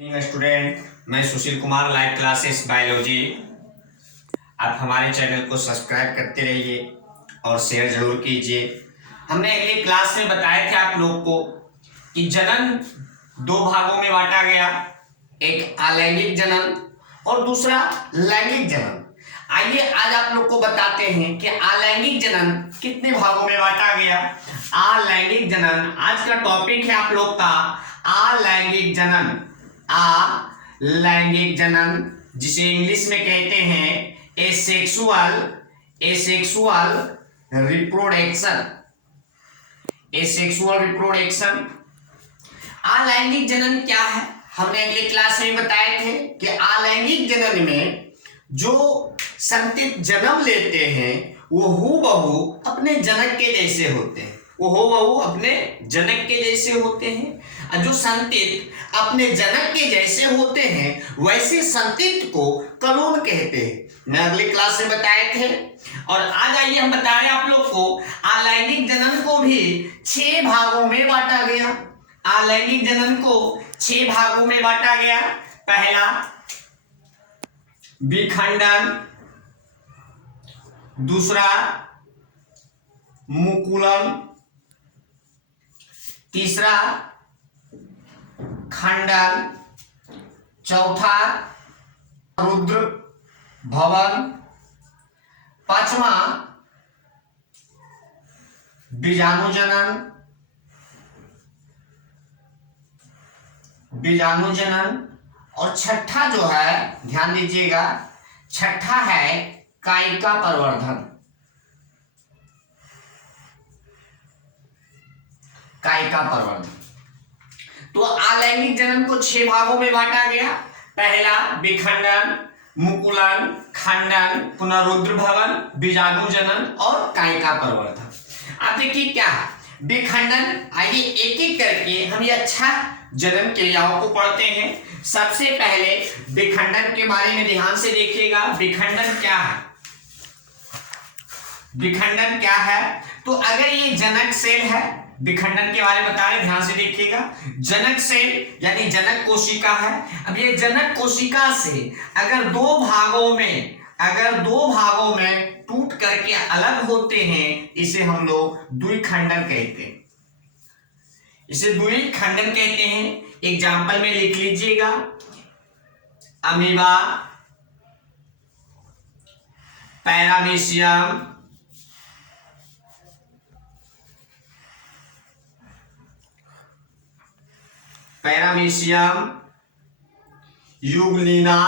Student, मैं Sushil Kumar, live classes biology. आप हमारे चैनल को सब्सक्राइब करते रहिए और शेयर जरूर कीजिए। हमने अगले क्लास में बताया थे आप लोग को कि जनन दो भागों में बांटा गया, एक अलैंगिक जनन और दूसरा लैंगिक जनन। आइए आज आप लोग को बताते हैं कि अलैंगिक जनन कितने भागों में बांटा गया। अलैंगिक जनन आज का टॉपिक है आप लोग का। अलैंगिक जनन, अलैंगिक जनन जिसे इंग्लिश में कहते हैं एसेक्सुअल रिप्रोडक्शन। Asexual reproduction. अलैंगिक जनन क्या है, हमने अगले क्लास में बताए थे कि अलैंगिक जनन में जो संतति जन्म लेते हैं वो हूबहू अपने जनक के जैसे होते हैं। वो हूबहू अपने जनक के जैसे होते हैं। और जो संतति अपने जनक के जैसे होते हैं वैसे संतति को क्लोन कहते हैं। मैं अगले क्लास में बताए थे। और आज आइए हम बताएं आप लोग को अलैंगिक जनन को भी 6 भागों में बांटा गया। अलैंगिक जनन को 6 भागों में बांटा गया। पहला विखंडन, दूसरा मुकुलन, तीसरा खंडन, चौथा रुद्र भवन, पांचवा बीजाणुजनन और छठा जो है, ध्यान दीजिएगा, छठा है कायिका प्रवर्धन। कायिका प्रवर्धन। तो अलैंगिक जनन को 6 भागों में बांटा गया। पहला विखंडन, मुकुलन, खंडन, पुनरुद्र भवन, बीजाणुजनन और कायिका प्रवर्धन। आप देखिए क्या है विखंडन। आइए एक एक करके हम ये अच्छा जनन क्रियाओं को पढ़ते हैं। सबसे पहले विखंडन के बारे में ध्यान से देखिएगा। विखंडन क्या है? विखंडन क्या है? तो अगर ये जनक सेल है, विखंडन के बारे में बता रहे, ध्यान से देखिएगा। जनक सेल यानी जनक कोशिका है। अब ये जनक कोशिका से अगर दो भागों में टूट करके अलग होते हैं, इसे हम लोग द्विखंडन कहते हैं। इसे द्विखंडन कहते हैं। एग्जाम्पल में लिख लीजिएगा, अमीबा, पैरामीशियम, यूग्लिना,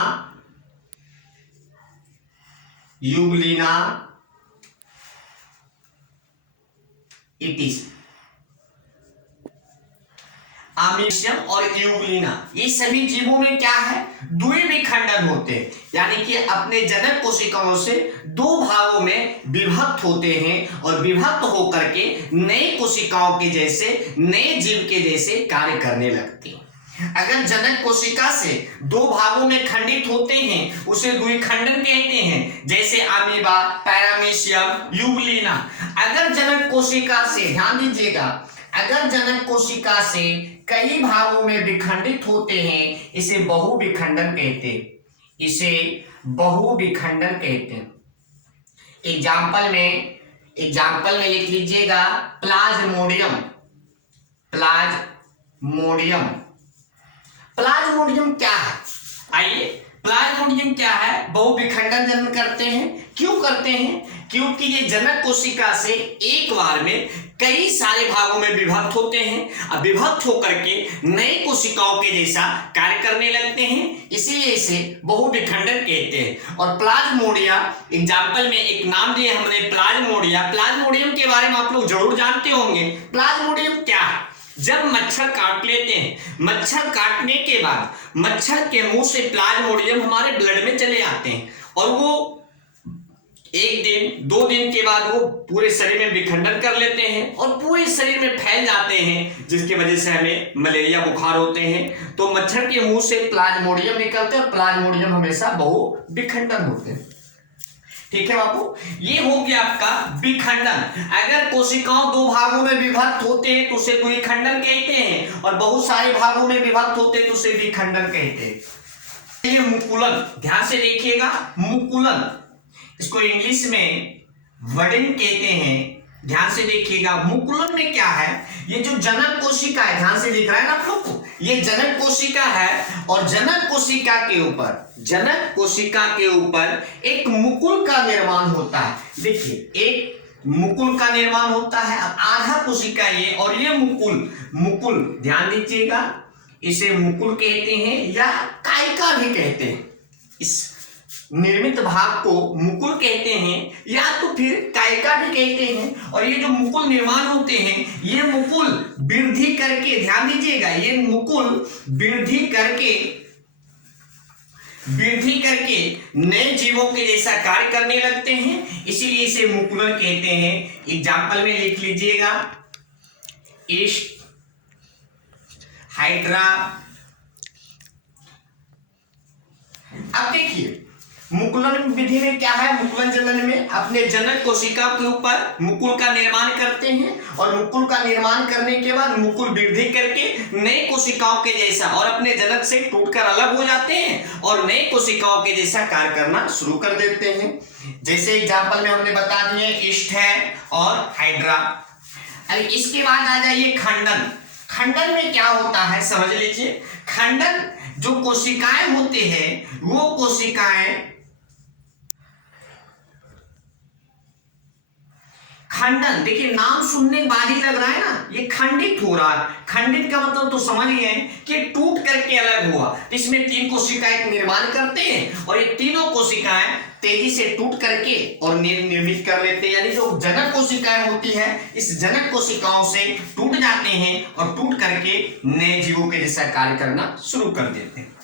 इटिस। आमीशियम और यूग्लिना ये सभी जीवों में क्या है? द्विविखंडन होते हैं, यानी कि अपने जनक कोशिकाओं से 2 भागों में विभक्त होते हैं और विभक्त होकर के नए कोशिकाओं के जैसे, नए जीव के जैसे कार्य करने लगते हैं। अगर जनक कोशिका से 2 भागों में खंडित होते हैं उसे द्विखंडन कहते हैं, जैसे अमीबा, पैरामीशियम, यूग्लिना। अगर जनक कोशिका से, ध्यान दीजिएगा, अगर जनक कोशिका से कई भागों में विखंडित होते हैं इसे बहुविखंडन कहते हैं। इसे बहुविखंडन कहते हैं। एग्जाम्पल में लिख लीजिएगा, प्लाज्मोडियम क्या है? आइए, प्लाज्मोडियम क्या है? बहुविखंडन जन्म करते हैं। क्यों करते हैं? क्योंकि ये जनक कोशिका से एक बार में कई सारे भागों में विभक्त होते हैं। अब विभक्त होकर के नए कोशिकाओं के जैसा कार्य करने लगते हैं, इसीलिए इसे बहुविखंडन कहते हैं। और प्लाज्मोडिया, एग्जाम्पल में एक नाम दिया हमने, प्लाज्मोडियम के बारे में आप लोग जरूर जानते होंगे। प्लाज्मोडियम क्या है? जब मच्छर काट लेते हैं, मच्छर काटने के बाद मच्छर के मुंह से प्लाज्मोडियम हमारे ब्लड में चले आते हैं और वो 1 दिन 2 दिन के बाद वो पूरे शरीर में विखंडन कर लेते हैं और पूरे शरीर में फैल जाते हैं, जिसकी वजह से हमें मलेरिया बुखार होते हैं। तो मच्छर के मुंह से प्लाज्मोडियम निकलते हैं और प्लाज्मोडियम हमेशा बहुविखंडन होते हैं। ठीक है बापू, ये हो गया आपका विखंडन। अगर कोशिकाओं दो भागों में विभक्त होते हैं तो उसे द्विखंडन कहते हैं, और बहुत सारे भागों में विभक्त होते हैं तो उसे विखंडन कहते हैं। ये मुकुलन, ध्यान से देखिएगा, मुकुलन, इसको इंग्लिश में वडिंग कहते हैं। ध्यान से देखिएगा, मुकुलन में क्या है, ये जो जनक कोशिका है, ध्यान से दिख रहा है ना आप लोग को, ये जनक कोशिका है, और जनक कोशिका के ऊपर, जनक कोशिका के ऊपर एक मुकुल का निर्माण होता है। देखिए, एक मुकुल का निर्माण होता है। अब आधा कोशिका ये, और ये मुकुल, मुकुल ध्यान दीजिएगा, इसे मुकुल कहते हैं या कायिका भी कहते हैं। इस निर्मित भाग को मुकुल कहते हैं या तो फिर कायिका भी कहते हैं। और ये जो मुकुल निर्माण होते हैं, ये मुकुल वृद्धि करके, ध्यान दीजिएगा, ये मुकुल वृद्धि करके नए जीवों के जैसा कार्य करने लगते हैं, इसीलिए इसे मुकुलन कहते हैं। एग्जाम्पल में लिख लीजिएगा, ईस्ट, हाइड्रा। अब देखिए, मुकुलन विधि में क्या है, मुकुलन जनन में अपने जनक कोशिका के ऊपर मुकुल का निर्माण करते हैं, और मुकुल का निर्माण करने के बाद मुकुल वृद्धि करके नए कोशिकाओं के जैसा और अपने जनक से टूटकर अलग हो जाते हैं और नए कोशिकाओं के जैसा कार्य करना शुरू कर देते हैं। जैसे एग्जाम्पल में हमने बता दिए, ईस्ट है और हाइड्रा। अरे इसके बाद आ जाइए खंडन। खंडन में क्या होता है समझ लीजिए। खंडन, जो कोशिकाएं होते हैं वो कोशिकाएं, खंडन, देखिए नाम सुनने के बाद ही लग रहा है ना, ये खंडित हो रहा है। खंडित का मतलब तो समझ गए कि टूट करके अलग हुआ। इसमें तीन कोशिकाएं निर्माण करते हैं, और ये तीनों कोशिकाएं तेजी से टूट करके और निर्मित कर लेते हैं। यानी जो जनक कोशिकाएं होती है, इस जनक कोशिकाओं से टूट जाते हैं और टूट करके नए जीवों के जैसा कार्य करना शुरू कर देते हैं।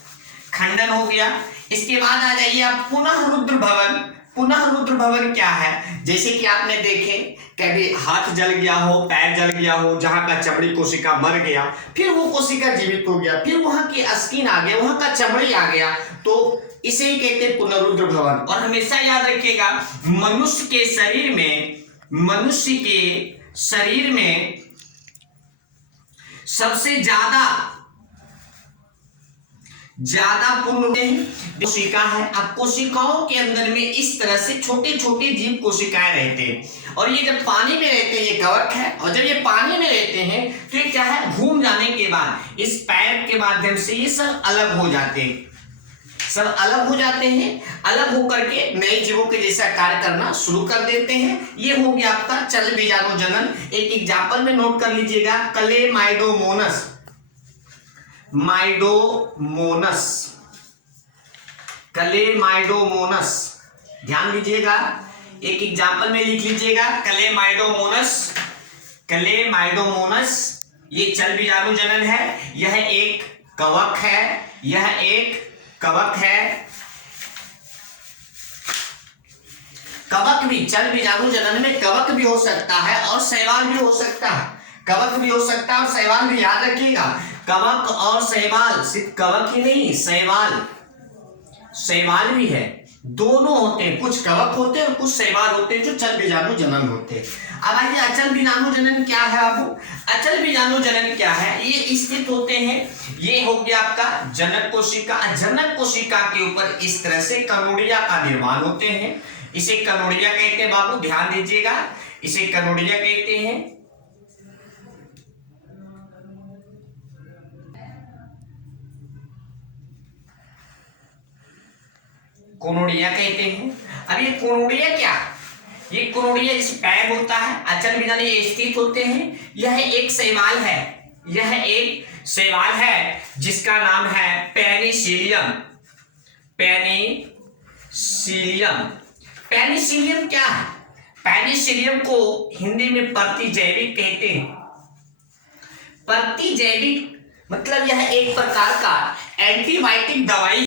खंडन हो गया। इसके बाद आ जाइए आप पुनः रुद्र भवन। पुनः रुद्र भवन क्या है, जैसे कि आपने देखे, कभी हाथ जल गया हो, पैर जल गया हो, जहां का चमड़ी कोशिका मर गया, फिर वो कोशिका जीवित हो गया, फिर वहां की स्किन आ गया, वहां का चमड़ी आ गया, तो इसे ही कहते हैं पुनरुद्र भवन। और हमेशा याद रखिएगा, मनुष्य के शरीर में सबसे ज्यादा कोशिका है। अब कोशिकाओं के अंदर में इस तरह से छोटे छोटे जीव कोशिकाएं रहते हैं, और ये जब पानी में रहते हैं, ये कवक है, और जब ये पानी में रहते हैं तो ये क्या है, घूम जाने के बाद इस पैर के माध्यम से ये सब अलग हो जाते हैं, अलग होकर के नए जीवों के जैसा कार्य करना शुरू कर देते हैं। ये हो गया आपका चल बीजाणु जनन। एक एग्जाम्पल में नोट कर लीजिएगा, क्लेमाइडोमोनस, क्लेमाइडोमोनस, ध्यान दीजिएगा, एक एग्जाम्पल में लिख लीजिएगा, क्लेमाइडोमोनस, ये चल बीजाणु जनन है। यह एक कवक है, कवक भी, चल बीजाणु जनन में कवक भी हो सकता है और शैवाल भी हो सकता है, कवक भी हो सकता है और शैवाल भी। याद रखिएगा, कवक और शैवाल, सिर्फ कवक ही नहीं, शैवाल भी है, दोनों होते हैं। कुछ कवक होते हैं और कुछ शैवाल होते हैं जो चल बीजाणु जनन होते हैं। अब आइए, अचल बीजाणु जनन क्या है बाबू? अचल बीजाणु जनन क्या है? ये स्थित होते हैं, ये हो गया आपका जनक कोशिका। जनक कोशिका के ऊपर इस तरह से कनोडिया का निर्माण होते हैं, इसे कनोडिया कहते हैं बाबू, ध्यान दीजिएगा, इसे कनोडिया कहते हैं। कोनोडिया कहते हैं। अब ये कोनोडिया क्या, ये कोनोडिया जैसे पैर होता है, अचल बीजाणु ये स्थित होते हैं। यह एक शैवाल है जिसका नाम है पेनिसिलियम। पेनिसिलियम क्या है? पेनिसिलियम को हिंदी में प्रतिजैविक कहते हैं। प्रतिजैविक मतलब यह एक प्रकार का एंटीबायोटिक दवाई